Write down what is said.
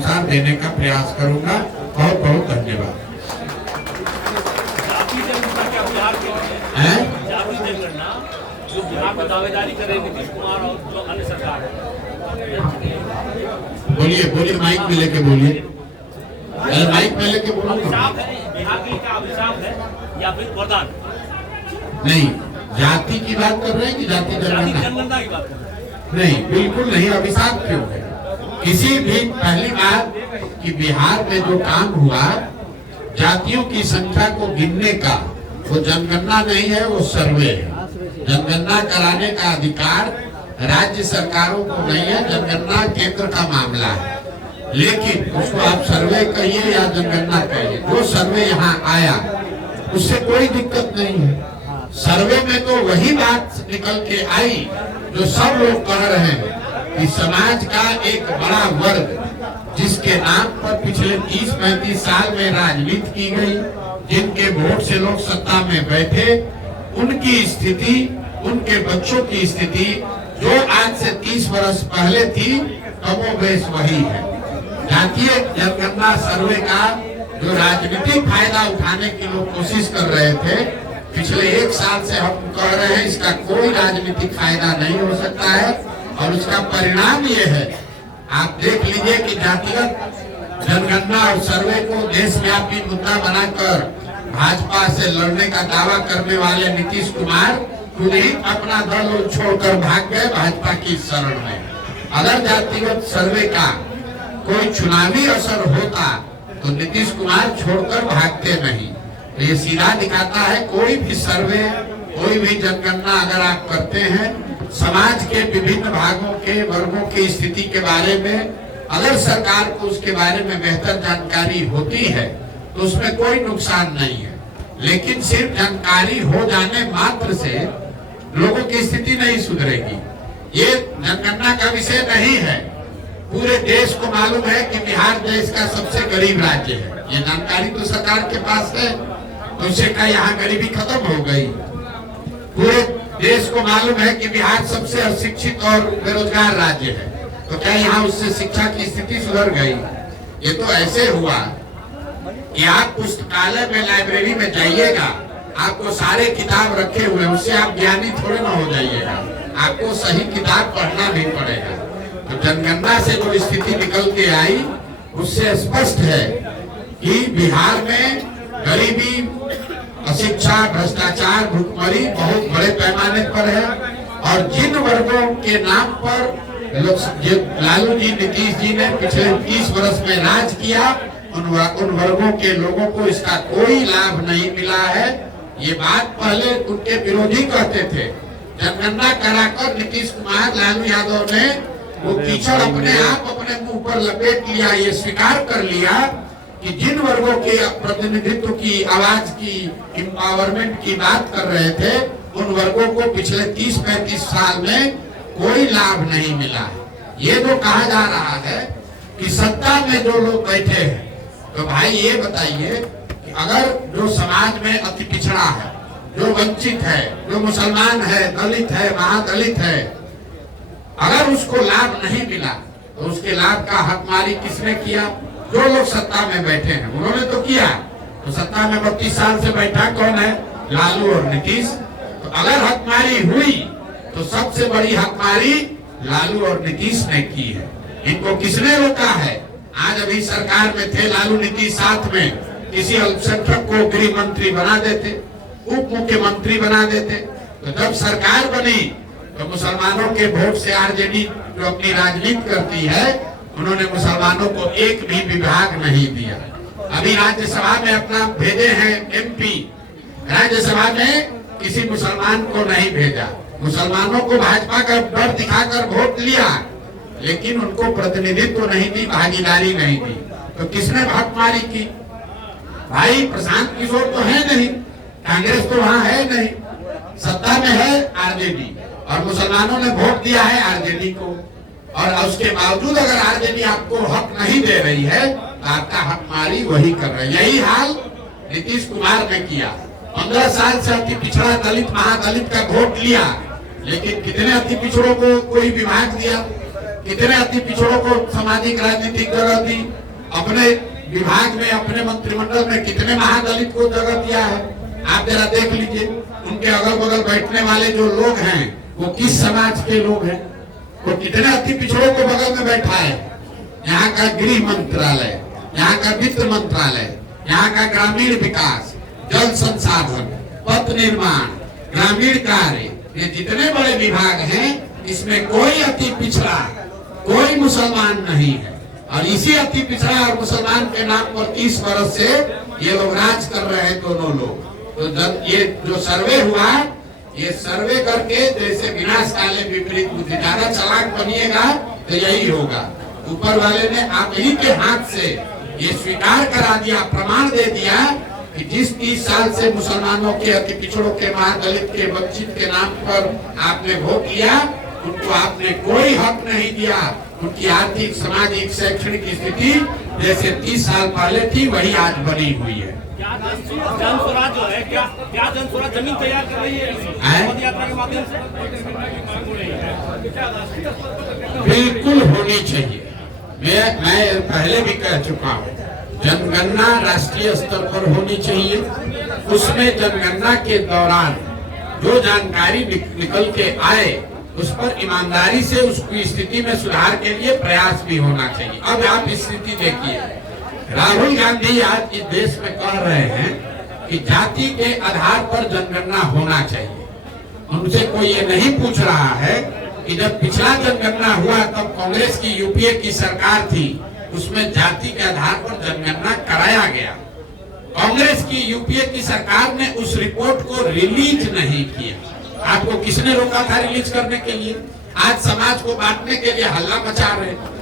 अनुसार देने का प्रयास करूंगा। बहुत बहुत धन्यवाद। जो बिहार में दावेदारी कर रहे नीतीश कुमार और जो अन्य सरकार है, बोलिए बोलिए, माइक में लेके बोलिए, माइक में लेके बोलो। अभिशाप है बिहार के लिए, क्या अभिशाप है या फिर वरदान? नहीं, जाति की बात कर रहे हैं कि जाति जनगणना की बात कर रहे हैं? नहीं, बिल्कुल नहीं। अभिशाप क्यों है? किसी भी, पहली बात कि बिहार में जो काम हुआ जातियों की संख्या को गिनने का, वो जनगणना नहीं है, वो सर्वे है। जनगणना कराने का अधिकार राज्य सरकारों को नहीं है, जनगणना केंद्र का मामला है। लेकिन उसको आप सर्वे कहिए या जनगणना कहिए, जो सर्वे यहाँ आया उससे कोई दिक्कत नहीं है। सर्वे में तो वही बात निकल के आई जो सब लोग कह रहे हैं कि समाज का एक बड़ा वर्ग जिसके नाम पर पिछले 30-35 साल में राजनीति की गई, जिनके वोट से लोग सत्ता में बैठे, उनकी स्थिति, उनके बच्चों की स्थिति जो आज से 30 वर्ष पहले थी, कमोबेश वही है। जातीय जनगणना सर्वे का जो राजनीतिक फायदा उठाने की लोग कोशिश कर रहे थे, पिछले 1 साल से हम कह रहे हैं इसका कोई राजनीतिक फायदा नहीं हो सकता है। और उसका परिणाम ये है, आप देख लीजिए कि जातिगत जनगणना और सर्वे को देशव्यापी मुद्दा बनाकर भाजपा से लड़ने का दावा करने वाले नीतीश कुमार खुद ही अपना दल छोड़कर भाग गए भाजपा की शरण में। अगर जातिगत सर्वे का कोई चुनावी असर होता तो नीतीश कुमार छोड़कर भागते नहीं। ये सीधा दिखाता है, कोई भी सर्वे, कोई भी जनगणना अगर आप करते हैं, समाज के विभिन्न भागों के वर्गों की स्थिति के बारे में अगर सरकार को उसके बारे में बेहतर जानकारी होती है तो उसमें कोई नुकसान नहीं है। लेकिन सिर्फ जानकारी हो जाने मात्र से लोगों की स्थिति नहीं सुधरेगी। ये जनगणना का विषय नहीं है। पूरे देश को मालूम है कि बिहार देश का सबसे गरीब राज्य है। ये जानकारी तो सरकार के पास है, तो उससे क्या यहाँ गरीबी खत्म हो गई? पूरे देश को मालूम है कि बिहार सबसे अशिक्षित और बेरोजगार राज्य है, तो क्या यहाँ उससे शिक्षा की स्थिति सुधर गई? ये तो ऐसे हुआ कि आप पुस्तकालय में, लाइब्रेरी में जाइएगा, आपको सारे किताब रखे हुए, उससे आप ज्ञानी थोड़े ना हो जाइएगा, आपको सही किताब पढ़ना भी पड़ेगा। तो जनगणना से जो स्थिति निकल के आई उससे स्पष्ट है कि बिहार में गरीबी, अशिक्षा, भ्रष्टाचार, भुखमरी बहुत बड़े पैमाने पर है। और जिन वर्गों के नाम पर लालू जी, नीतीश जी ने पिछले 30 वर्ष में राज किया, उन वर्गों के लोगों को इसका कोई लाभ नहीं मिला है। ये बात पहले उनके विरोधी कहते थे। जनगणना कराकर नीतीश कुमार, लालू यादव ने वो कीचड़ अपने आप अपने मुंह पर लपेट लिया। ये स्वीकार कर लिया कि जिन वर्गों के प्रतिनिधित्व की, आवाज की, एम्पावरमेंट की बात कर रहे थे, उन वर्गों को पिछले 30-35 साल में कोई लाभ नहीं मिला। ये जो कहा जा रहा है कि सत्ता में जो लोग बैठे हैं, तो भाई ये बताइए कि अगर जो समाज में अति पिछड़ा है, जो वंचित है, जो मुसलमान है, दलित है, महादलित है, अगर उसको लाभ नहीं मिला तो उसके लाभ का हकमारी किसने किया? जो लोग सत्ता में बैठे हैं उन्होंने तो किया। तो सत्ता में 32 साल से बैठा कौन है? लालू और नीतीश। तो अगर हकमारी हुई तो सबसे बड़ी हकमारी लालू और नीतीश ने की है। इनको किसने रोका है? आज अभी सरकार में थे लालू नीतीश, साथ में किसी अल्पसंख्यक को गृह मंत्री बना देते, उप मुख्यमंत्री बना देते। तो जब सरकार बनी तो मुसलमानों के वोट से आरजेडी जो अपनी राजनीति करती है, उन्होंने मुसलमानों को एक भी विभाग नहीं दिया। अभी राज्यसभा में अपना भेजे हैं एमपी, राज्यसभा में किसी मुसलमान को नहीं भेजा। मुसलमानों को भाजपा का डर दिखाकर वोट लिया, लेकिन उनको प्रतिनिधित्व नहीं दी, भागीदारी नहीं दी। तो किसने हकमारी की? भाई प्रशांत किशोर तो है नहीं, कांग्रेस तो वहाँ है नहीं, सत्ता में है आरजेडी, और मुसलमानों ने वोट दिया है आरजेडी को। और उसके बावजूद अगर आरजेडी आपको हक नहीं दे रही है तो आपका हकमारी वही कर रहे हैं। यही हाल नीतीश कुमार ने किया। 15 साल से अति पिछड़ा दलित, महादलित का वोट लिया, लेकिन कितने अति पिछड़ों को कोई विभाग दिया? कितने अति पिछड़ों को सामाजिक राजनीतिक जगह दी, अपने विभाग में अपने मंत्रिमंडल में कितने महादलित को जगह दिया है। आप जरा देख लीजिए, उनके अगल बगल बैठने वाले जो लोग हैं वो किस समाज के लोग हैं, वो कितने अति पिछड़ों को बगल में बैठा है। यहाँ का गृह मंत्रालय, यहाँ का वित्त मंत्रालय, यहाँ का ग्रामीण विकास, जल संसाधन, पथ निर्माण, ग्रामीण कार्य, ये जितने बड़े विभाग हैं इसमें कोई अति पिछड़ा, कोई मुसलमान नहीं है। और इसी अति पिछड़ा और मुसलमान के नाम पर 30 वर्ष से ये लोग राज कर रहे हैं दोनों लोग। तो जब ये जो सर्वे हुआ, ये सर्वे करके जैसे विनाश काले विपरीत बुद्धि, ज्यादा चालाक बनिएगा तो यही होगा। ऊपर वाले ने आप ही के हाथ से ये स्वीकार करा दिया, प्रमाण दे दिया कि जिस 30 साल से मुसलमानों के, अति पिछड़ों के, महादलित के, वंचित के नाम पर आपने वोट किया, उनको आपने कोई हक नहीं दिया। उनकी आर्थिक, सामाजिक, शैक्षणिक स्थिति जैसे 30 साल पहले थी वही आज बनी हुई है। जन स्वराज जो है, क्या जन स्वराज जमीन तैयार कर रही है पद यात्रा के माध्यम से? बिल्कुल होनी चाहिए। मैं पहले भी कह चुका हूँ, जनगणना राष्ट्रीय स्तर पर होनी चाहिए। उसमें जनगणना के दौरान जो जानकारी निकल के आए उस पर ईमानदारी से उसकी स्थिति में सुधार के लिए प्रयास भी होना चाहिए। अब आप स्थिति देखिए, राहुल गांधी आज इस देश में कह रहे हैं कि जाति के आधार पर जनगणना होना चाहिए। उनसे कोई ये नहीं पूछ रहा है कि जब पिछला जनगणना हुआ तब कांग्रेस की यूपीए की सरकार थी, उसमें जाति के आधार पर जनगणना कराया गया। कांग्रेस की यूपीए की सरकार ने उस रिपोर्ट को रिलीज नहीं किया। आपको किसने रोका था रिलीज करने के लिए? आज समाज को बांटने के लिए हल्ला मचा रहे हैं।